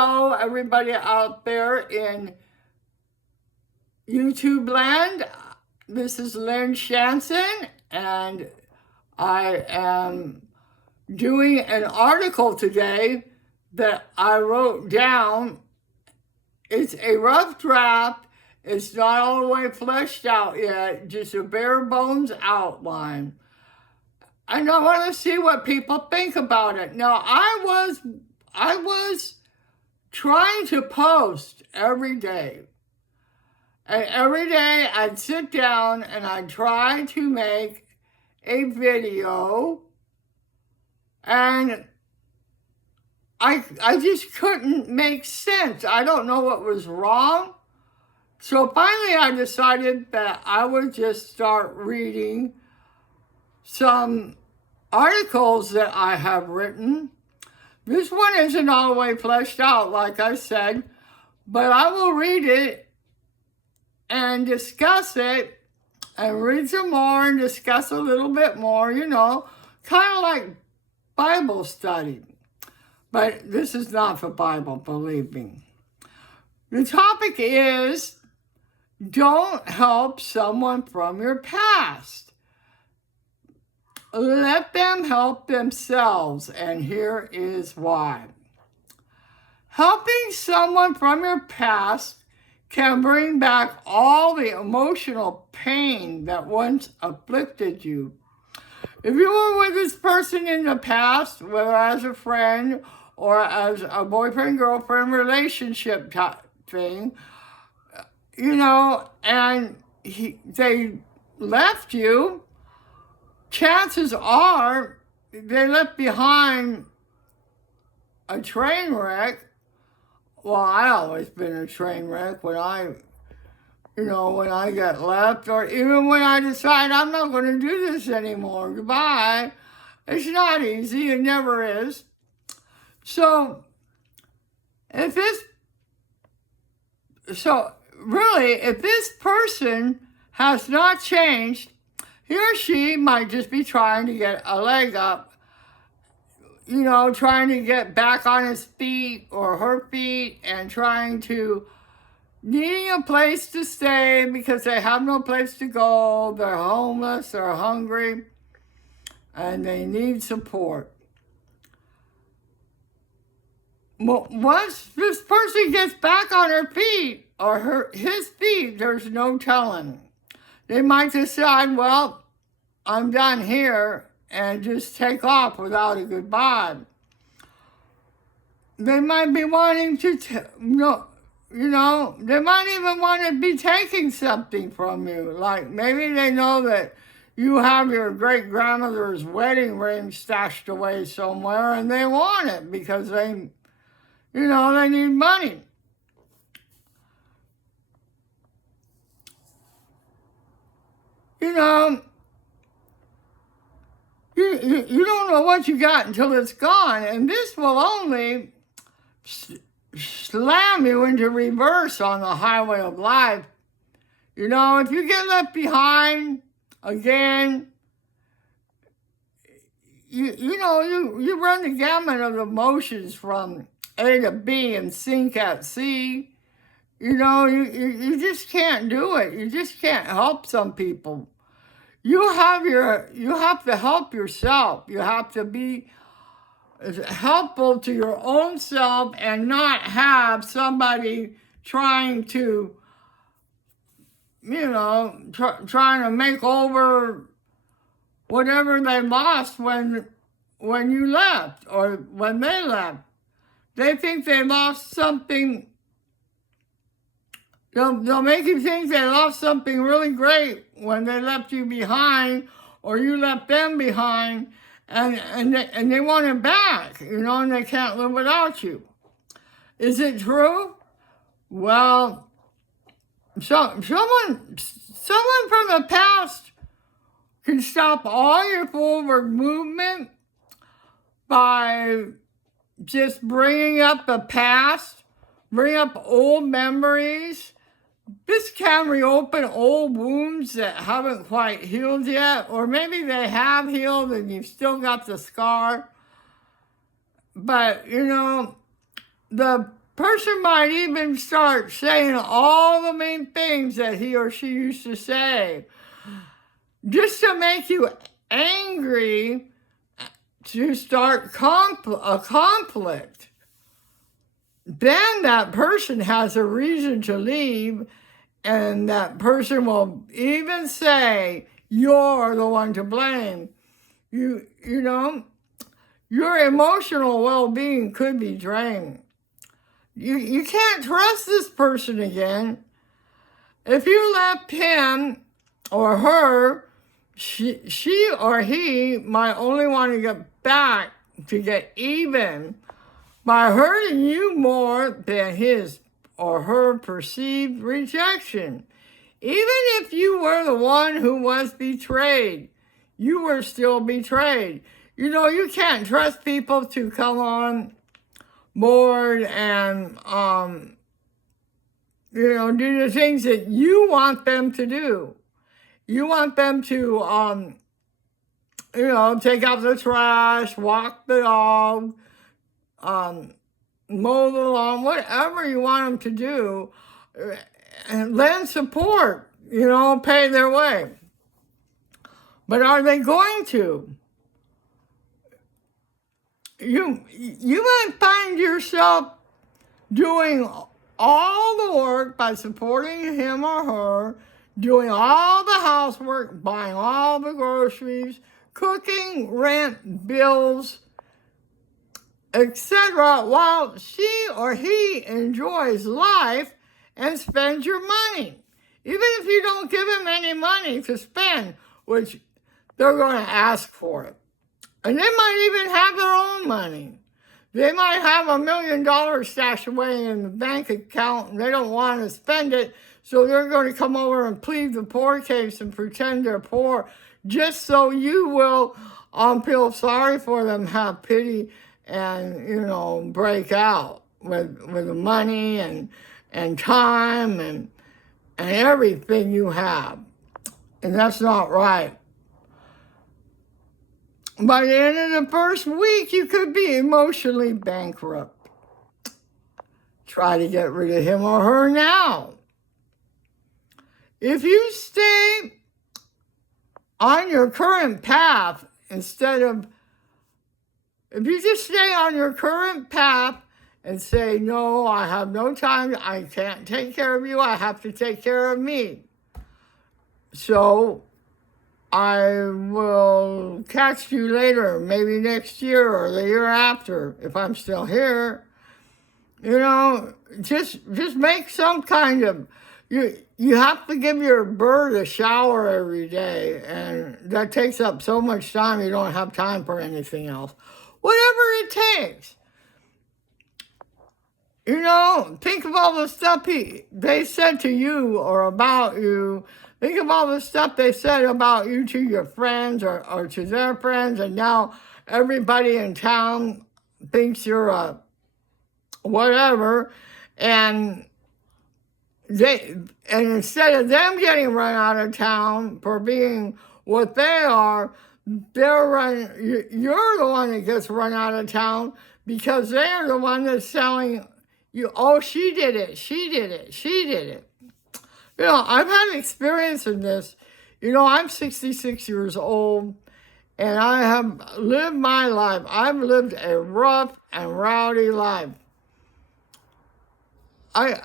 Hello, everybody out there in YouTube land. This is Lynn Shanson, and I am doing an article today that I wrote down. It's a rough draft. It's not all the way fleshed out yet, just a bare bones outline. And I want to see what people think about it. Now, I was trying to post every day. And every day I'd sit down and I'd try to make a video, and I just couldn't make sense. I don't know what was wrong. So finally I decided that I would just start reading some articles that I have written. This one isn't all the way fleshed out, like I said, but I will read it and discuss it and read some more and discuss a little bit more, kind of like Bible study. But this is not for Bible, believe me. The topic is, don't help someone from your past. Let them help themselves, and here is why. Helping someone from your past can bring back all the emotional pain that once afflicted you. If you were with this person in the past, whether as a friend or as a boyfriend-girlfriend relationship type thing, and they left you, chances are they left behind a train wreck. Well, I always been a train wreck when I get left, or even when I decide I'm not going to do this anymore. Goodbye. It's not easy. It never is. So if this person has not changed, he or she might just be trying to get a leg up, trying to get back on his feet or her feet, and needing a place to stay because they have no place to go. They're homeless, they're hungry, and they need support. Once this person gets back on her feet or his feet, there's no telling. They might decide, well, I'm done here, and just take off without a goodbye. They might be wanting to, they might even want to be taking something from you. Like maybe they know that you have your great-grandmother's wedding ring stashed away somewhere, and they want it because they need money. You don't know what you got until it's gone, and this will only slam you into reverse on the highway of life. If you get left behind again, you run the gamut of emotions from A to B and sink at sea. You just can't do it. You just can't help some people. You have to help yourself. You have to be helpful to your own self and not have somebody trying to, trying to make over whatever they lost when you left or when they left. They think they lost something. They'll make you think they lost something really great when they left you behind or you left them behind, and they want it back, and they can't live without you. Is it true? Well, someone from the past can stop all your forward movement by just bringing up the past, bring up old memories. This can reopen old wounds that haven't quite healed yet, or maybe they have healed and you've still got the scar. But, the person might even start saying all the mean things that he or she used to say just to make you angry, to start a conflict. Then that person has a reason to leave, and that person will even say, you're the one to blame. You know, your emotional well-being could be drained. You can't trust this person again. If you left him or her, she or he might only want to get back to get even by hurting you more than his or her perceived rejection. Even if you were the one who was betrayed, you were still betrayed. You know, you can't trust people to come on board and, do the things that you want them to do. You want them to, take out the trash, walk the dog, mow the lawn, whatever you want them to do, and lend support, pay their way. But are they going to? You might find yourself doing all the work by supporting him or her, doing all the housework, buying all the groceries, cooking, rent, bills, etc., while she or he enjoys life and spends your money. Even if you don't give them any money to spend, which they're going to ask for it. And they might even have their own money. They might have $1 million stashed away in the bank account and they don't want to spend it, so they're going to come over and plead the poor case and pretend they're poor just so you will feel sorry for them, have pity, and, break out with the money and time and everything you have. And that's not right. By the end of the first week, you could be emotionally bankrupt. Try to get rid of him or her now. If you stay on your current path if you just stay on your current path and say, no, I have no time, I can't take care of you, I have to take care of me. So I will catch you later, maybe next year or the year after, if I'm still here. Just make some kind of, you have to give your bird a shower every day, and that takes up so much time you don't have time for anything else. Whatever it takes. Think of all the stuff they said to you or about you. Think of all the stuff they said about you to your friends or to their friends, and now everybody in town thinks you're a whatever, and instead of them getting run out of town for being what they are, you're the one that gets run out of town because they're the one that's telling you, oh, she did it. I've had experience in this. I'm 66 years old, and I have lived my life. I've lived a rough and rowdy life. I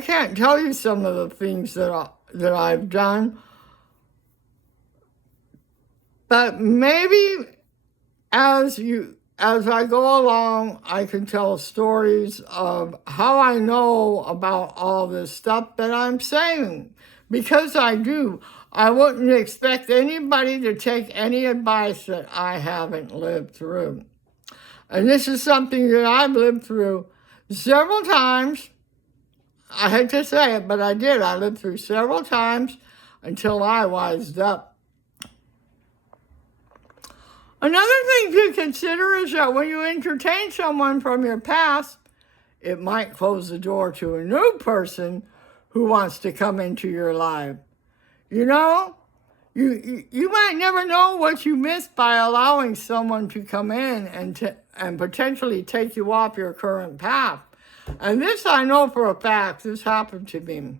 can't tell you some of the things that I've done, but maybe as I go along, I can tell stories of how I know about all this stuff that I'm saying. Because I do. I wouldn't expect anybody to take any advice that I haven't lived through. And this is something that I've lived through several times. I hate to say it, but I did. I lived through several times until I wised up. Another thing to consider is that when you entertain someone from your past, it might close the door to a new person who wants to come into your life. You might never know what you missed by allowing someone to come in and potentially take you off your current path. And this I know for a fact. This happened to me.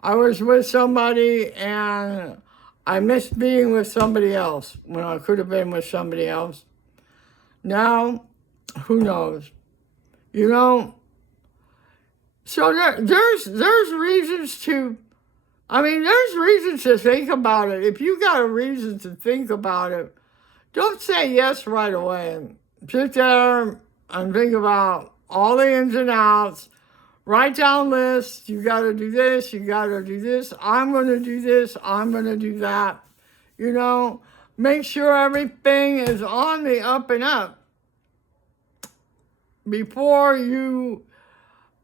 I was with somebody and I missed being with somebody else when I could have been with somebody else. Now, who knows? You know, so there's reasons to, there's reasons to think about it. If you got a reason to think about it, don't say yes right away. Sit there and think about all the ins and outs. Write down lists. You got to do this. You got to do this. I'm going to do this. I'm going to do that. You know, make sure everything is on the up and up before you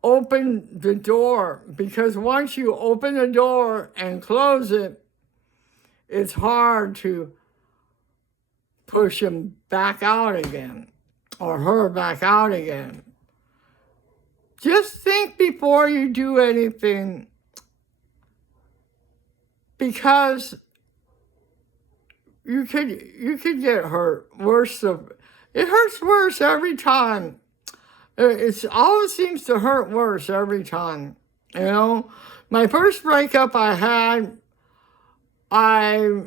open the door. Because once you open the door and close it, it's hard to push him back out again or her back out again. Just think before you do anything, because you could get hurt worse. It hurts worse every time. It always seems to hurt worse every time. You know, my first breakup I had, I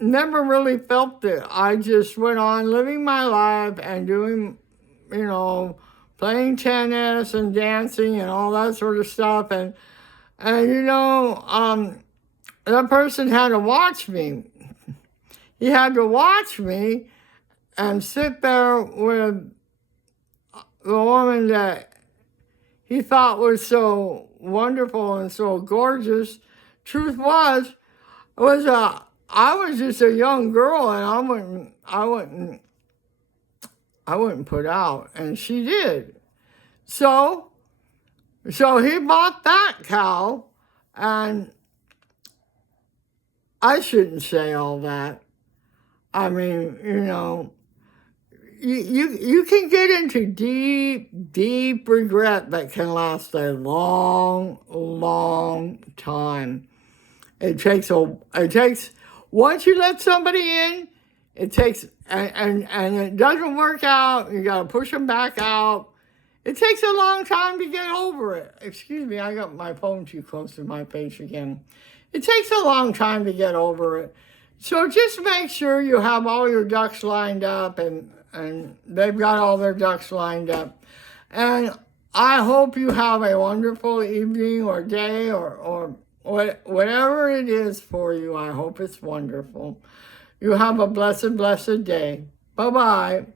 never really felt it. I just went on living my life and doing, playing tennis and dancing and all that sort of stuff. And that person had to watch me. He had to watch me and sit there with the woman that he thought was so wonderful and so gorgeous. Truth was I was just a young girl, and I wouldn't put out, and she did. So he bought that cow, and I shouldn't say all that. You can get into deep, deep regret that can last a long, long time. Once you let somebody in, it takes, and it doesn't work out, you got to push them back out. It takes a long time to get over it. Excuse me, I got my phone too close to my face again. It takes a long time to get over it. So just make sure you have all your ducks lined up, and they've got all their ducks lined up. And I hope you have a wonderful evening or day or whatever it is for you. I hope it's wonderful. You have a blessed, blessed day. Bye-bye.